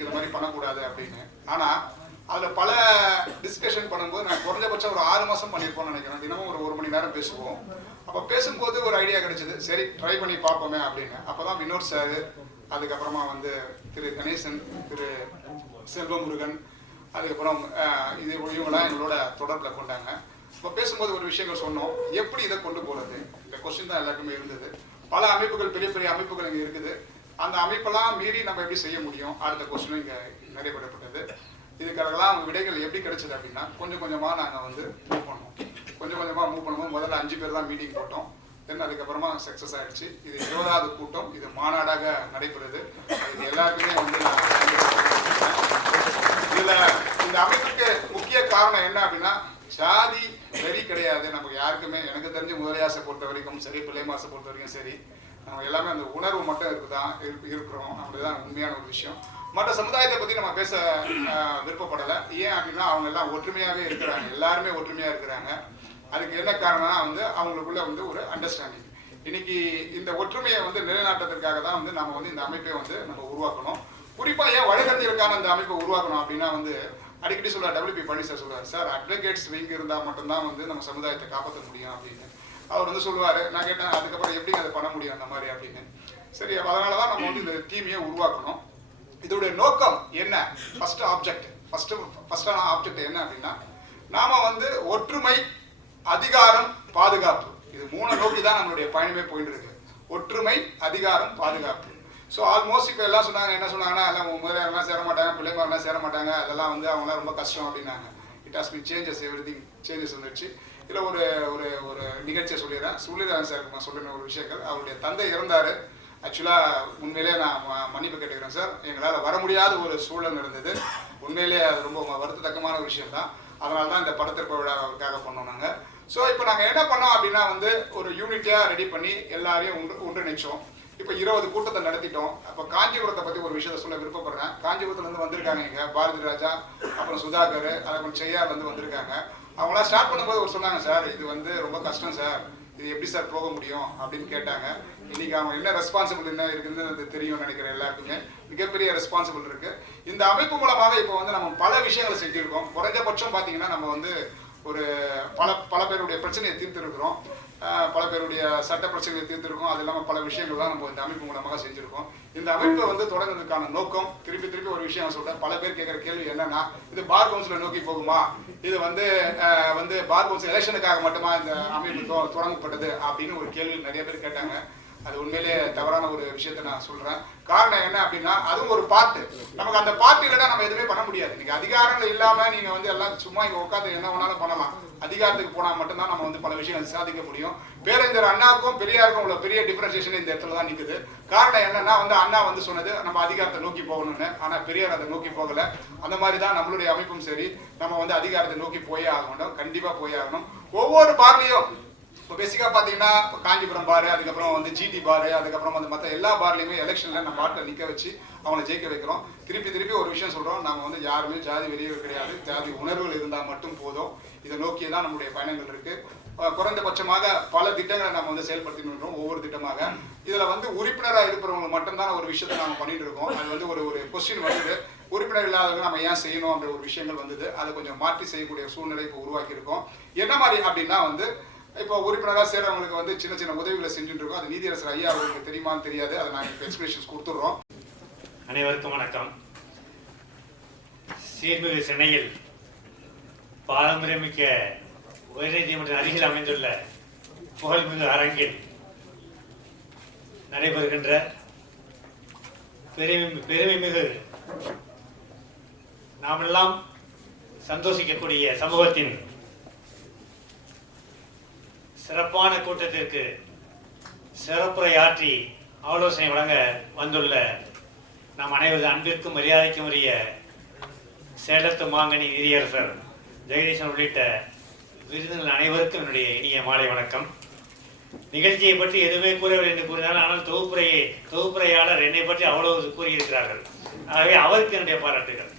இருக்கு இந்த மாதிரி பண்ணக்கூடாது அப்படின்னு. ஆனால் அதில் பல டிஸ்கஷன் பண்ணும்போது நான் குறைஞ்சபட்சம் ஒரு 6 மாதம் பண்ணியிருப்போம்னு நினைக்கிறேன். தினமும் ஒரு 1 மணி நேரம் பேசுவோம். அப்போ பேசும்போது ஒரு ஐடியா கிடைச்சிது, சரி ட்ரை பண்ணி பார்ப்போமே அப்படின்னு. அப்போ தான் வினோத் சார், அதுக்கப்புறமா வந்து திரு கணேசன், திரு செல்வமுருகன், அதுக்கப்புறம் இவங்களாம் எங்களோட தொடர்பில் கொண்டாங்க. இப்போ பேசும்போது ஒரு விஷயங்கள் சொன்னோம், எப்படி இதை கொண்டு போகிறது, இந்த கொஸ்டின் தான் எல்லாருக்குமே இருந்தது. பல அமைப்புகள், பெரிய பெரிய அமைப்புகள் இங்கே இருக்குது. அந்த அமைப்பெல்லாம் மீறி நம்ம எப்படி செய்ய முடியும், அடுத்த கொஸ்டினும் இங்கே நிறைவேற்றப்பட்டது. இதுக்கெல்லாம் விடைகள் எப்படி கிடைச்சது அப்படின்னா, கொஞ்சம் கொஞ்சமாக நாங்கள் வந்து மூவ் பண்ணோம். கொஞ்சம் கொஞ்சமாக மூவ் பண்ணும்போது முதல்ல 5 பேர் தான் மீட்டிங் போட்டோம். தென் அதுக்கப்புறமா சக்ஸஸ் ஆகிடுச்சு. இது 20வது கூட்டம், இது மாநாடாக நடைபெறுது. இது எல்லாருக்குமே வந்து இதில் இந்த அமைப்புக்கு முக்கிய காரணம் என்ன அப்படின்னா, ஜாதி வெறி கிடையாது நமக்கு யாருக்குமே. எனக்கு தெரிஞ்சு முதலியாசை பொறுத்த வரைக்கும் சரி, பிள்ளைமாசை பொறுத்த வரைக்கும் சரி, நம்ம எல்லாமே அந்த உணர்வு மட்டும் இருக்கிறோம். அப்படிதான் உண்மையான ஒரு விஷயம். மற்ற சமுதாயத்தை பற்றி நம்ம பேச விருப்பப்படலை. ஏன் அப்படின்னா அவங்க எல்லாம் ஒற்றுமையாகவே இருக்கிறாங்க, எல்லாருமே ஒற்றுமையாக இருக்கிறாங்க. அதுக்கு என்ன காரணம்னா வந்து அவங்களுக்குள்ள வந்து ஒரு அண்டர்ஸ்டாண்டிங். இன்னைக்கு இந்த ஒற்றுமையை வந்து நிலைநாட்டுறதுக்காக தான் வந்து நம்ம வந்து இந்த அமைப்பை வந்து நம்ம உருவாக்கணும். குறிப்பாக ஏன் வழக்கறிஞருக்கான இந்த அமைப்பை உருவாக்கணும் அப்படின்னா வந்து அடிக்கடி சொல்லுவார் WP பழனி சார் சொல்லுவார், சார் அட்வொகேட்ஸ் விங் இருந்தால் மட்டும்தான் வந்து நம்ம சமுதாயத்தை காப்பாற்ற முடியும் அப்படின்னு அவர் வந்து சொல்லுவார். நான் கேட்டேன், அதுக்கப்புறம் எப்படி அதை பண்ண முடியும் அந்த மாதிரி அப்படின்னு. சரி, அதனால தான் நம்ம வந்து இந்த டீமையை உருவாக்கணும். இதோடைய நோக்கம் என்ன, ஃபர்ஸ்டான ஆப்ஜெக்ட் என்ன அப்படின்னா, நாம வந்து ஒற்றுமை, அதிகாரம், பாதுகாப்பு, இது 3 நோக்கி தான் நம்மளுடைய பயணமே போயிட்டு இருக்கு. ஒற்றுமை, அதிகாரம், பாதுகாப்பு. ஸோ ஆல்மோஸ்ட் இப்போ எல்லாம் சொன்னாங்க, என்ன சொன்னாங்கன்னா, எல்லாம் முதலியாரெல்லாம் சேர மாட்டாங்க, பிள்ளைமாரெல்லாம் சேர மாட்டாங்க, அதெல்லாம் வந்து அவங்களாம் ரொம்ப கஷ்டம் அப்படின்னாங்க. It has been changes, everything changes வந்துடுச்சு. இதில் ஒரு ஒரு ஒரு நிகழ்ச்சியை சொல்லிடுறேன். சுள்ளிராஜன் சாருக்கு நான் சொல்லின ஒரு விஷயங்கள். அவருடைய தந்தை இறந்தார். ஆக்சுவலாக உண்மையிலே நான் மன்னிப்பு கேட்டுக்கிறேன் சார், எங்களால் வர முடியாத ஒரு சூழல் இருந்தது. உண்மையிலே அது ரொம்ப வருத்தத்தக்கமான ஒரு விஷயம் தான். அதனால தான் இந்த படத்திற்ப விழாவுக்காக பண்ணோம் நாங்கள். ஸோ இப்போ நாங்கள் என்ன பண்ணோம் அப்படின்னா வந்து ஒரு யூனிட்டியாக ரெடி பண்ணி எல்லாரையும் ஒன்றிணைச்சோம். இப்போ 20 கூட்டத்தை நடத்திட்டோம். அப்போ காஞ்சிபுரத்தை பற்றி ஒரு விஷயத்தை சொல்ல விருப்பப்படுறேன். காஞ்சிபுரத்துலேருந்து வந்திருக்காங்க இங்கே பாரதி ராஜா, அப்புறம் சுதாகர், அதுக்கப்புறம் செய்யார்லேருந்து வந்திருக்காங்க. அவங்களாம் ஸ்டார்ட் பண்ணும்போது ஒரு சொன்னாங்க, சார் இது வந்து ரொம்ப கஷ்டம் சார், இது எப்படி சார் போக முடியும் அப்படின்னு கேட்டாங்க. இன்னைக்கு அவங்க என்ன ரெஸ்பான்சிபிள் என்ன இருக்குதுன்னு அது தெரியும் நினைக்கிறேன். எல்லாருக்குமே மிகப்பெரிய ரெஸ்பான்சிபிள் இருக்கு. இந்த அமைப்பு மூலமாக இப்போ வந்து நம்ம பல விஷயங்களை செஞ்சுருக்கோம். குறைஞ்சபட்சம் பார்த்தீங்கன்னா நம்ம வந்து ஒரு பல பேருடைய பிரச்சனையை தீர்த்திருக்கிறோம், பல பேருடைய சட்ட பிரச்சனையை தீர்த்திருக்கோம். அது இல்லாமல் பல விஷயங்கள்லாம் நம்ம இந்த அமைப்பு மூலமாக செஞ்சுருக்கோம். இந்த அமைப்பை வந்து தொடங்குறதுக்கான நோக்கம், திருப்பி ஒரு விஷயம் சொல்கிறேன். பல பேர் கேட்குற கேள்வி என்னன்னா, இது பார் கவுன்சிலை நோக்கி போகுமா, இது வந்து பார் கவுன்சில் எலெக்ஷனுக்காக மட்டுமா இந்த அமைப்பு தொடங்கப்பட்டது அப்படின்னு ஒரு கேள்வி நிறைய பேர் கேட்டாங்க. அது உண்மையிலே தவறான ஒரு விஷயத்தை நான் சொல்றேன். காரணம் என்ன அப்படின்னா, அதுவும் ஒரு பார்ட்டு. நமக்கு அந்த பார்ட்டி இல்லைன்னா நம்ம எதுவுமே பண்ண முடியாது. நீங்க அதிகாரங்கள் இல்லாம நீங்க வந்து எல்லாம் சும்மா இங்க உட்காந்து என்ன வேணாலும் பண்ணலாம். அதிகாரத்துக்கு போனா மட்டும்தான் நம்ம வந்து பல விஷயங்கள் சாதிக்க முடியும். பேரறிஞர் அண்ணாவுக்கும் பெரியாருக்கும் உள்ள பெரிய டிஃபரன்சியேஷன் இந்த இடத்துல தான் நிற்குது. காரணம் என்னன்னா வந்து அண்ணா வந்து சொன்னது நம்ம அதிகாரத்தை நோக்கி போகணும்னு, ஆனா பெரியார் அதை நோக்கி போகல. அந்த மாதிரி தான் நம்மளுடைய அமைப்பும் சரி, நம்ம வந்து அதிகாரத்தை நோக்கி போயே ஆகணும், கண்டிப்பா போயே ஆகணும். ஒவ்வொரு பார்லையும் இப்போ பேசிக்காக பார்த்தீங்கன்னா காஞ்சிபுரம் பாரு, அதுக்கப்புறம் வந்து GT பாரு, அதுக்கப்புறம் வந்து மற்ற எல்லா பார்லையுமே எலெக்ஷனில் நம்ம ஆட்களை நிற்க வச்சு அவங்களை ஜெயிக்க வைக்கிறோம். திருப்பி ஒரு விஷயம் சொல்கிறோம், நம்ம வந்து யாருமே ஜாதி வெளியவர் கிடையாது, ஜாதி உணர்வுகள் இருந்தால் மட்டும் போதும். இதை நோக்கியே தான் நம்மளுடைய பயணங்கள் இருக்குது. குறைந்தபட்சமாக பல திட்டங்களை நம்ம வந்து செயல்படுத்தின்னு ஒவ்வொரு திட்டமாக. இதில் வந்து உறுப்பினராக இருக்கிறவங்க மட்டும்தான் ஒரு விஷயத்தை நம்ம பண்ணிட்டு இருக்கோம். அது வந்து ஒரு கொஸ்டின் வந்தது, உறுப்பினர் இல்லாதவங்க நம்ம ஏன் செய்யணும் அப்படின்ற ஒரு விஷயங்கள் வந்தது. அதை கொஞ்சம் மாற்றி செய்யக்கூடிய சூழ்நிலை இப்போ உருவாக்கியிருக்கோம். என்ன மாதிரி அப்படின்னா வந்து இப்போ உறுப்பினராக சேர்றவங்களுக்கு வந்து சின்ன உதவிகளை செஞ்சுட்டு இருக்கோம். அது நீதியரசர் ஐயா அவர்களுக்கு தெரியுமான்னு தெரியாது, அதை நாங்கள் இப்போ எக்ஸ்பிளேஷன்ஸ் கொடுத்துட்றோம். அனைவருக்கும் வணக்கம். சீர்மிகு சென்னையில் பாரம்பரியமிக்க உயர்நீதிமன்ற அருகில் அமைந்துள்ள புகழ்மிகு அரங்கில் நடைபெறுகின்ற பெருமைமிகு நாமெல்லாம் சந்தோஷிக்கக்கூடிய சமூகத்தின் சிறப்பான கூட்டத்திற்கு சிறப்புரையாற்றி ஆலோசனை வழங்க வந்துள்ள நாம் அனைவரது அன்பிற்கும் மரியாதைக்கும் உரிய சேலத்து மாங்கனி நீதியரசர் ஜெகதீசன் உள்ளிட்ட விருந்தினர் அனைவருக்கும் என்னுடைய இனிய மாலை வணக்கம். நிகழ்ச்சியை பற்றி எதுவுமே கூறவில்லை என்று கூறினார், ஆனால் தொகுப்புரையாளர் என்னை பற்றி அவ்வளவு கூறியிருக்கிறார்கள். ஆகவே அவருக்கு என்னுடைய பாராட்டுகள்.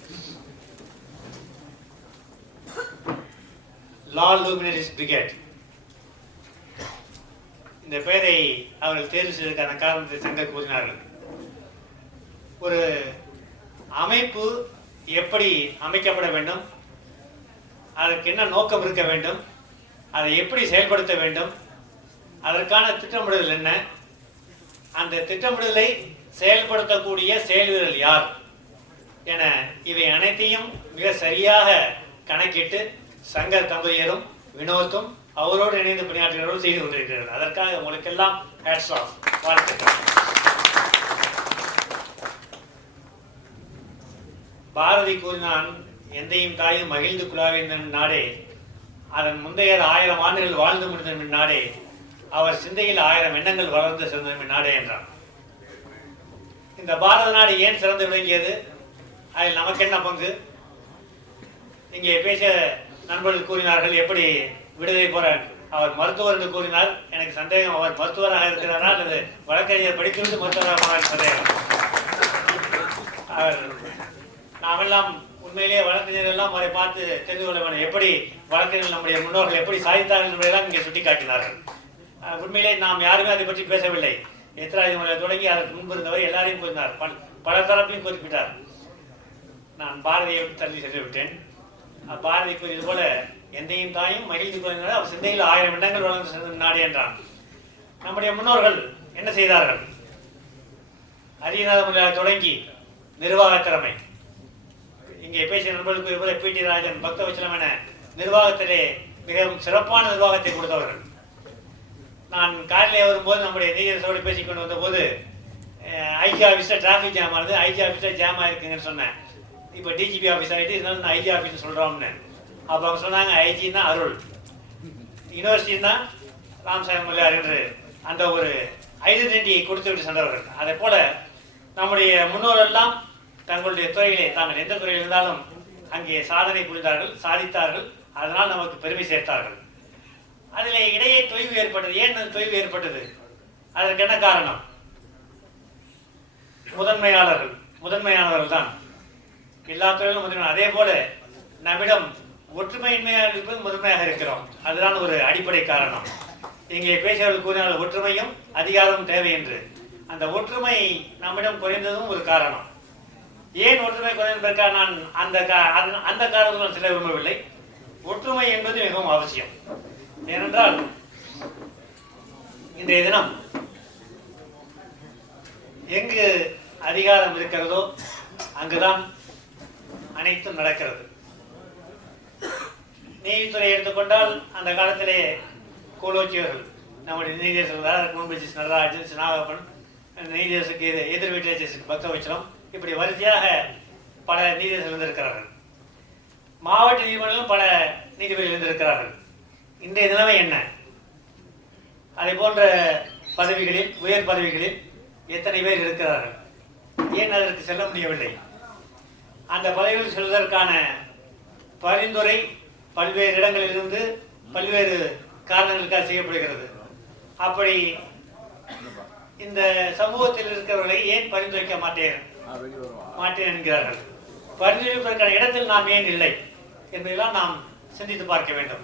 லா லூமினரிஸ் பிரிகேட் இந்த பெயரை அவர்கள் தேர்வு செய்வதற்கான காரணத்தை சங்க கூறினார்கள். ஒரு அமைப்பு எப்படி அமைக்கப்பட வேண்டும், அதற்கு என்ன நோக்கம் இருக்க வேண்டும், அதை எப்படி செயல்படுத்த வேண்டும், அதற்கான திட்டமிடுதல் என்ன, அந்த திட்டமிடுதலை செயல்படுத்தக்கூடிய செயல்வீரர் யார் என இவை அனைத்தையும் மிக சரியாக கணக்கிட்டு சங்கர் தம்பதியரும் வினோத்தும் அவரோடு இணைந்து பணியாற்றுகிறவர்கள் செய்து கொண்டிருக்கிறார்கள். அதற்காக உங்களுக்கெல்லாம் ஹேட்ஸ் ஆஃப், வாழ்த்துக்கள். பாரதி கூறினான், எந்தையும் தாயும் மகிழ்ந்து குழாவின் நாடே, அதன் முந்தைய 1000 ஆண்டுகள் வாழ்ந்து முடிந்த நாடே, அவர் சிந்தையில் 1000 எண்ணங்கள் வளர்ந்து சிறந்த நாடே என்றான். இந்த பாரத நாடு ஏன் சிறந்து விளங்கியது, அதில் நமக்கு என்ன பங்கு? இங்கே பேச நண்பர்கள் கூறினார்கள் எப்படி விடுதலை போராட்டம், அவர் மருத்துவர் என்று கூறினார். எனக்கு சந்தேகம், அவர் மருத்துவராக இருக்கிறாரா அல்லது வழக்கறிஞர் படித்துவிட்டு மருத்துவராக சந்தேகம். அவர் நாமெல்லாம் உண்மையிலேயே வழக்கறிஞர்கள் எல்லாம் அவரை பார்த்து தெரிந்து கொள்ள வேண்டும், எப்படி வழக்கறிஞர்கள் நம்முடைய முன்னோர்கள் எப்படி சாதித்தார்கள் என்பதையெல்லாம் இங்கே சுட்டிக்காட்டினார்கள். உண்மையிலே நாம் யாருமே அதை பற்றி பேசவில்லை. எத்திராஜி முறையை தொடங்கி அதற்கு முன்பு இருந்தவர் எல்லாரையும் கூறினார், பல தரப்பையும் குறிப்பிட்டார். நான் பாரதியை தள்ளி சென்று விட்டேன். பாரதி கூறியது போல எந்தையும் தாயும் மகிழ்ச்சி கூறினார், அவர் சிந்தையில் 1000 எண்ணங்கள் வளர்ந்து சிறந்த நாடு என்றான். நம்முடைய முன்னோர்கள் என்ன செய்தார்கள்? அரியநாத முறையாக தொடங்கி நிர்வாக திறமை, இங்கே பேசிய நண்பர்கள் கூறிய போல பி.டி. ராஜன், பக்தவச்சலம் என நிர்வாகத்திலே மிகவும் சிறப்பான நிர்வாகத்தை கொடுத்தவர்கள். நான் காரிலே வரும்போது நம்முடைய நீதியரசோடு பேசிக்கொண்டு வந்தபோது ஐஜி ஆஃபீஸில் டிராஃபிக் ஜாம் ஆகுது, ஐஜி ஆஃபீஸில் ஜாம் ஆகிருக்குங்கன்னு சொன்னேன். இப்போ டிஜிபி ஆஃபீஸ் ஆகிட்டு இருந்தாலும் நான் ஐஜி ஆஃபீஸ் சொல்கிறோம்னு. அப்போ அவங்க சொன்னாங்க, ஐஜின்னா அருள், யூனிவர்சிட்டின்னா ராமசாமி முதலியார் என்று அந்த ஒரு ஐடென்டிட்டி கொடுத்து விட்டு சென்றவர்கள். அதே போல நம்முடைய முன்னோரெல்லாம் தங்களுடைய துறையிலே தாங்கள் எந்த துறையில் இருந்தாலும் அங்கே சாதனை புரிந்தார்கள், சாதித்தார்கள். அதனால் நமக்கு பெருமை சேர்த்தார்கள். அதில் இடையே தொய்வு ஏற்பட்டது. ஏன் அந்த தொய்வு ஏற்பட்டது? அதற்கு என்ன காரணம்? முதன்மையானவர்கள் தான் எல்லா துறையிலும் முதன்மை. அதே போல நம்மிடம் ஒற்றுமையின்மையாக இருப்பது முதன்மையாக இருக்கிறோம். அதுதான் ஒரு அடிப்படை காரணம். இங்கே பேசியவர்கள் கூறினால் ஒற்றுமையும் அதிகாரமும் தேவை என்று. அந்த ஒற்றுமை நம்மிடம் குறைந்ததும் ஒரு காரணம். ஏன் ஒற்றுமை குறைந்ததற்காக நான் அந்த காரணத்தில் செல்ல விரும்பவில்லை. ஒற்றுமை என்பது மிகவும் அவசியம். ஏனென்றால் இன்றைய தினம் எங்கு அதிகாரம் இருக்கிறதோ அங்குதான் அனைத்தும் நடக்கிறது. நீதித்துறை எடுத்துக்கொண்டால் அந்த காலத்திலே கோலோச்சியவர்கள், நம்முடைய நீதியரசர்கள் முன்பு நடராஜன், நாகப்பன், நீதியரசுக்கு எதிர் வீட்டில் பக்தவச்சலம், இப்படி வரிசையாக பல நீதியரசர்கள் இருந்திருக்கிறார்கள். மாவட்ட நீதிமன்றங்களும் பல நீதிபதிகள் இருந்திருக்கிறார்கள். இன்றைய நிலைமை என்ன? அதை போன்ற பதவிகளில், உயர் பதவிகளில் எத்தனை பேர் இருக்கிறார்கள்? ஏன் அதற்கு செல்ல முடியவில்லை? அந்த பதவியில் செல்வதற்கான பரிந்துரை பல்வேறு இடங்களிலிருந்து பல்வேறு காரணங்களுக்காக செய்யப்படுகிறது. அப்படி இந்த சமூகத்தில் இருக்கிறவர்களை ஏன் பரிந்துரைக்க மாட்டேன் என்கிறார்கள்? பரிந்துரைப்பதற்கான இடத்தில் நாம் ஏன் இல்லை என்பதெல்லாம் நாம் சிந்தித்து பார்க்க வேண்டும்.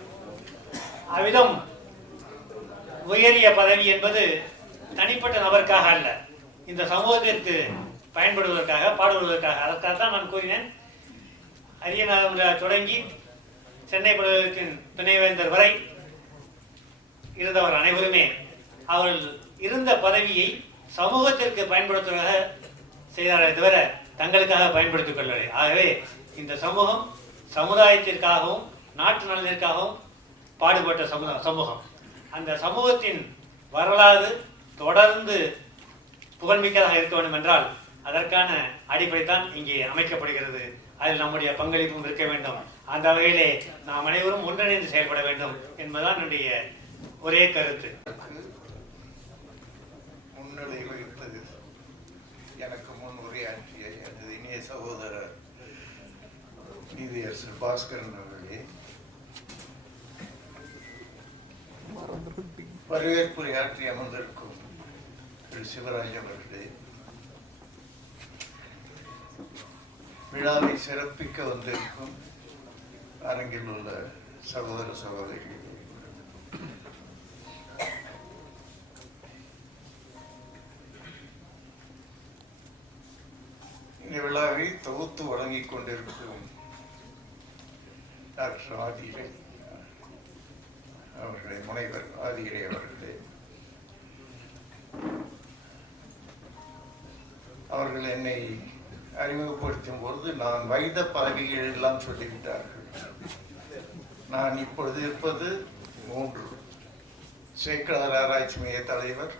அவ்விதம் உயரிய பதவி என்பது தனிப்பட்ட நபருக்காக அல்ல, இந்த சமூகத்திற்கு பயன்படுவதற்காக, பாடுவதற்காக. அதற்காகத்தான் நான் கூறினேன், அரியநாதம் தொடங்கி சென்னை பல்கலைக்கழகத்தின் துணைவேந்தர் வரை இருந்தவர் அனைவருமே அவர்கள் இருந்த பதவியை சமூகத்திற்கு பயன்படுத்துவதாக செய்தாரே தவிர தங்களுக்காக பயன்படுத்திக் கொள்ளவில்லை. ஆகவே இந்த சமூகம் சமுதாயத்திற்காகவும் நாட்டு நலனிற்காகவும் பாடுபட்ட சமூகம். அந்த சமூகத்தின் வரலாறு தொடர்ந்து புகழ்மிக்கதாக இருக்க வேண்டும் என்றால் அதற்கான அடிப்படை தான் இங்கே அமைக்கப்படுகிறது. அதில் நம்முடைய பங்களிப்பும் இருக்க வேண்டும். அந்த வகையிலே நாம் அனைவரும் ஒன்றிணைந்து செயல்பட வேண்டும் என்பதுதான் என்னுடைய ஒரே கருத்து. முன்னிலை வகிப்பது எனக்கு முன் உரையாற்றிய எனது இனிய சகோதரர் நீதியரசர் பாஸ்கரன் அவர்களே, வரவேற்புரையாற்றி அமர்ந்திருக்கும் திரு சிவராஜ் அவர்களே, விழாவை சிறப்பிக்க வந்திருக்கும் அரங்கில் உள்ள சகோதர சகோதரிகளே, இந்த விழாவை தொகுத்து வழங்கிக் கொண்டிருக்கும் டாக்டர் ஆதிரை அவர்களே, முனைவர் ஆதிரை அவர்களே, அவர்கள் என்னை அறிமுகப்படுத்தும் பொழுது நான் வைத்த பதவிகள் எல்லாம் சொல்லிவிட்டார்கள். நான் இப்பொழுது இருப்பது 3: சேக்கலார் ஆராய்ச்சி மைய தலைவர்,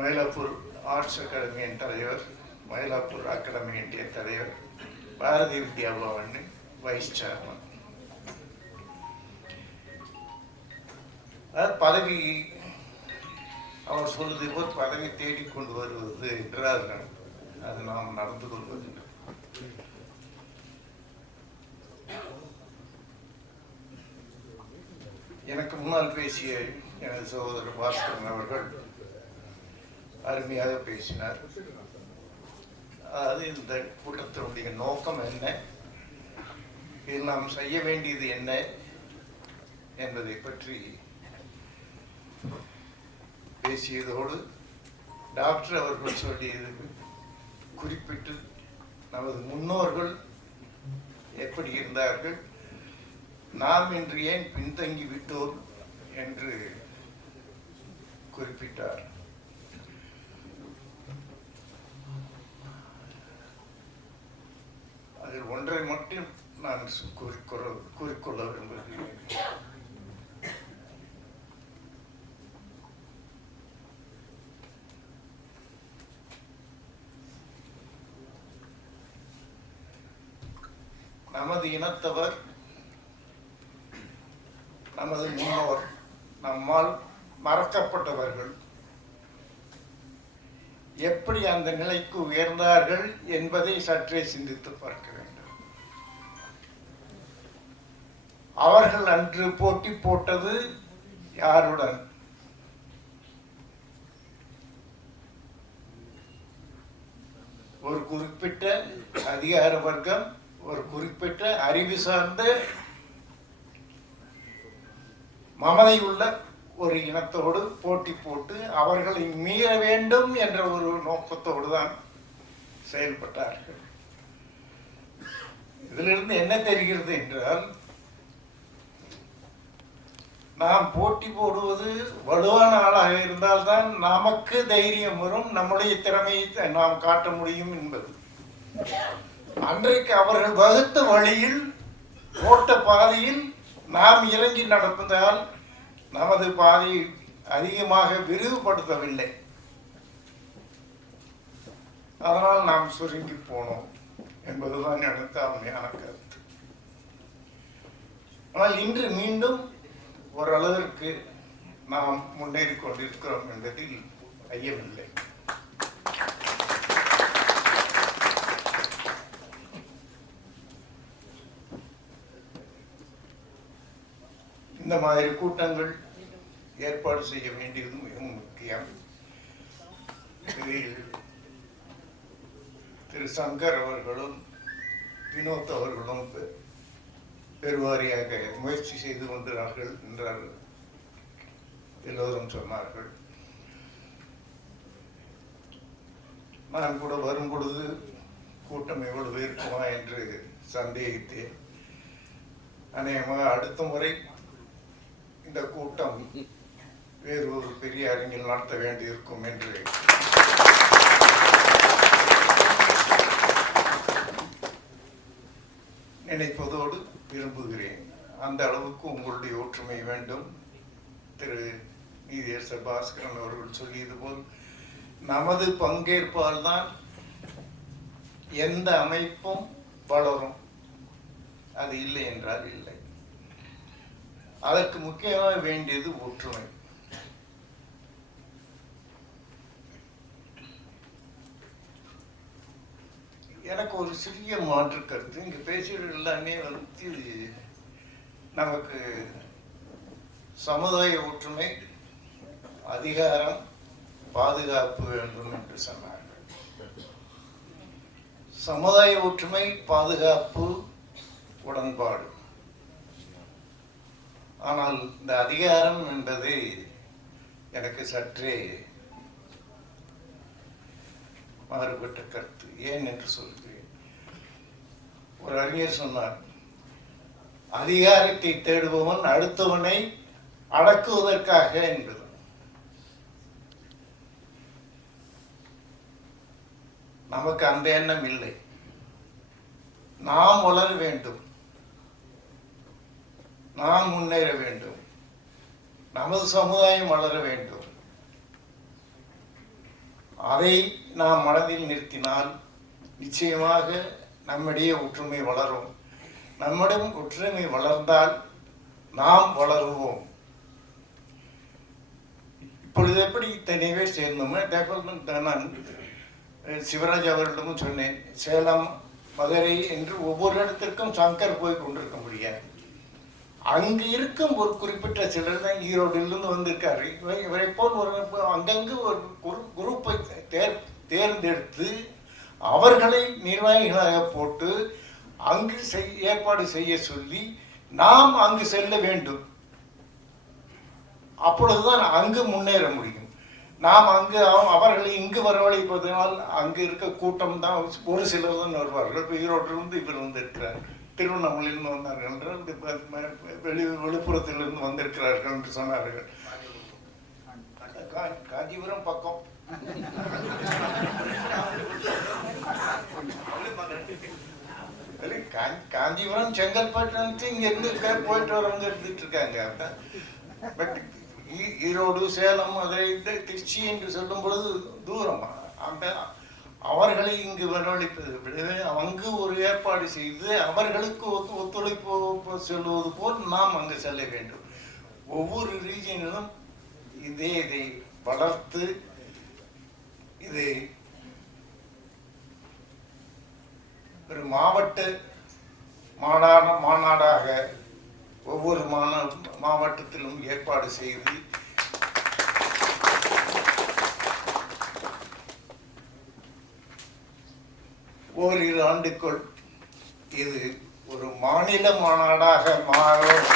மயிலாப்பூர் ஆர்ட்ஸ் அகாடமியின் தலைவர், மயிலாப்பூர் அகாடமியின் தலைவர், பாரதி வித்யா பவனின் வைஸ் சேர்மன். பதவி அவர் சொல்வது போல் பதவி தேடிக்கொண்டு வருவது என்றால் அது நாம் நடந்து கொள்வதில்லை. எனக்கு முன்னால் பேசிய எனது சகோதரர் பாஸ்கரன் அவர்கள் அருமையாக பேசினார். அதாவது இந்த கூட்டத்தினுடைய நோக்கம் என்ன, இது நாம் செய்ய வேண்டியது என்ன என்பதை பற்றி பேசியதோடு டாக்டர் அவர்கள் சொல்லியது குறிப்பிட்டு நமது முன்னோர்கள் எப்படி இருந்தார்கள், நாம் இன்று ஏன் பின்தங்கி விட்டோம் என்று குறிப்பிட்டார். அதில் ஒன்றை மட்டும் நான் கூறிக்கொள்ள விரும்புகிறேன். நமது இனத்தவர், நமது முன்னோர், நம்மால் மறக்கப்பட்டவர்கள் எப்படி அந்த நிலைக்கு உயர்ந்தார்கள் என்பதை சற்றே சிந்தித்து பார்க்க வேண்டும். அவர்கள் அன்று போட்டி போட்டது யாருடன்? ஒரு குறிப்பிட்ட அதிகார வர்க்கம், ஒரு குறிப்பிட்ட அறிவு சார்ந்த மமதை உள்ள ஒரு இனத்தோடு போட்டி போட்டு அவர்களை மீற வேண்டும் என்ற ஒரு நோக்கத்தோடு தான் செயல்பட்டார்கள். இதிலிருந்து என்ன தெரிகிறது என்றால், நாம் போட்டி போடுவது வலுவான ஆளாக இருந்தால்தான் நமக்கு தைரியம் வரும், நம்முடைய திறமையை நாம் காட்ட முடியும் என்பது. அன்றைக்கு அவர்கள் வகுத்த வழியில், போட்ட பாதையில் நாம் இறங்கி நடப்பதால் நமது பாதையை அதிகமாக விரிவுபடுத்தவில்லை. அதனால் நாம் சுருங்கி போனோம் என்பதுதான் எனது தாழ்மையான கருத்து. ஆனால் இன்று மீண்டும் ஓரளவிற்கு நாம் முன்னேறி கொண்டிருக்கிறோம் என்பதில் ஐயமில்லை. இந்த மாதிரி கூட்டங்கள் ஏற்பாடு செய்ய வேண்டியது மிகவும் முக்கியம். இதில் திரு சங்கர் அவர்களும் வினோத் அவர்களும் பெருவாரியாக முயற்சி செய்து கொண்டார்கள் என்றார்கள், எல்லோரும் சொன்னார்கள். நான் கூட வரும் பொழுது கூட்டம் எவ்வளவு இருக்குமா என்று சந்தேகித்தேன். அநேகமாக அடுத்த முறை இந்த கூட்டம் வேறு ஒரு பெரிய அரங்கில் நடத்த வேண்டியிருக்கும் என்று நினைப்பதோடு விரும்புகிறேன். அந்த அளவுக்கு உங்களுடைய ஒற்றுமை வேண்டும். திரு நீதியரசர் பாஸ்கரன் அவர்கள் சொல்லியது போல் நமது பங்கேற்பால் தான் எந்த அமைப்பும் வளரும். அது இல்லை என்றால் இல்லை. அதற்கு முக்கியமாக வேண்டியது ஒற்றுமை. எனக்கு ஒரு சிறிய மாற்று கருத்து. இங்க பேசுகிற எல்லாமே நமக்கு சமுதாய ஒற்றுமை, அதிகாரம், பாதுகாப்பு வேண்டும் என்று சொன்னார்கள். சமுதாய ஒற்றுமை, பாதுகாப்பு, உடன்பாடு. ஆனால் இந்த அதிகாரம் என்பது எனக்கு சற்றே மாறுபட்ட கருத்து. ஏன் என்று சொல்கிறேன். ஒரு அறிஞர் சொன்னார், அதிகாரத்தை தேடுபவன் அடுத்தவனை அடக்குவதற்காக என்பது. நமக்கு அந்த எண்ணம் இல்லை. நாம் வளர வேண்டும், நாம் முன்னேற வேண்டும், நமது சமுதாயம் வளர வேண்டும். அதை நாம் மனதில் நிறுத்தினால் நிச்சயமாக நம்மிடையே ஒற்றுமை வளரும். நம்மிடம் ஒற்றுமை வளர்ந்தால் நாம் வளருவோம். இப்பொழுது எப்படி இத்தனை பேர் சேர்ந்தோமோ டெவலப்மெண்ட் நான் சிவராஜ் அவர்களிடமும் சொன்னேன், சேலம் மதுரை என்று ஒவ்வொரு இடத்திற்கும் சங்கர் போய் கொண்டிருக்க முடியாது. அங்கு இருக்கும் ஒரு குறிப்பிட்ட சிலர் தான் ஈரோடிலிருந்து வந்திருக்காரு. இவரை போல் ஒரு அங்கங்கு ஒரு குரூப்பை தேர்ந்தெடுத்து அவர்களை நிர்வாகிகளாக போட்டு அங்கு ஏற்பாடு செய்ய சொல்லி நாம் அங்கு செல்ல வேண்டும். அப்பொழுதுதான் அங்கு முன்னேற முடியும். நாம் அங்கு அவர்களை இங்கு வரவழைப்பதனால் அங்கு இருக்க கூட்டம் தான் ஒரு சிலர் தான் வருவார்கள். இப்போ ஈரோட்டிலிருந்து இவர் வந்திருக்கிறார், திருவண்ணாமலையிலிருந்து வந்தார்கள் என்றால் விழுப்புரத்திலிருந்து வந்திருக்கிறார்கள் என்று சொன்னார்கள். காஞ்சிபுரம் பக்கம் காஞ்சிபுரம் செங்கல்பட்டு இங்க இருந்து போயிட்டு வரவங்க எடுத்துட்டு இருக்காங்க. பட் ஈரோடு சேலம் மதுரை திருச்சி என்று சொல்லும் பொழுது தூரம். அந்த அவர்களை இங்கு வரவழைப்பது அங்கு ஒரு ஏற்பாடு செய்து அவர்களுக்கு ஒத்துழைப்பு சொல்லுவது போல் நாம் அங்கு செல்ல வேண்டும். ஒவ்வொரு ரீஜனிலும் இதை வளர்த்து இது ஒரு மாவட்ட மாநாடாக ஒவ்வொரு மாவட்டத்திலும் ஏற்பாடு செய்து ஓரிரு ஆண்டுக்குள் இது ஒரு மாநில மாநாடாக மாறும்.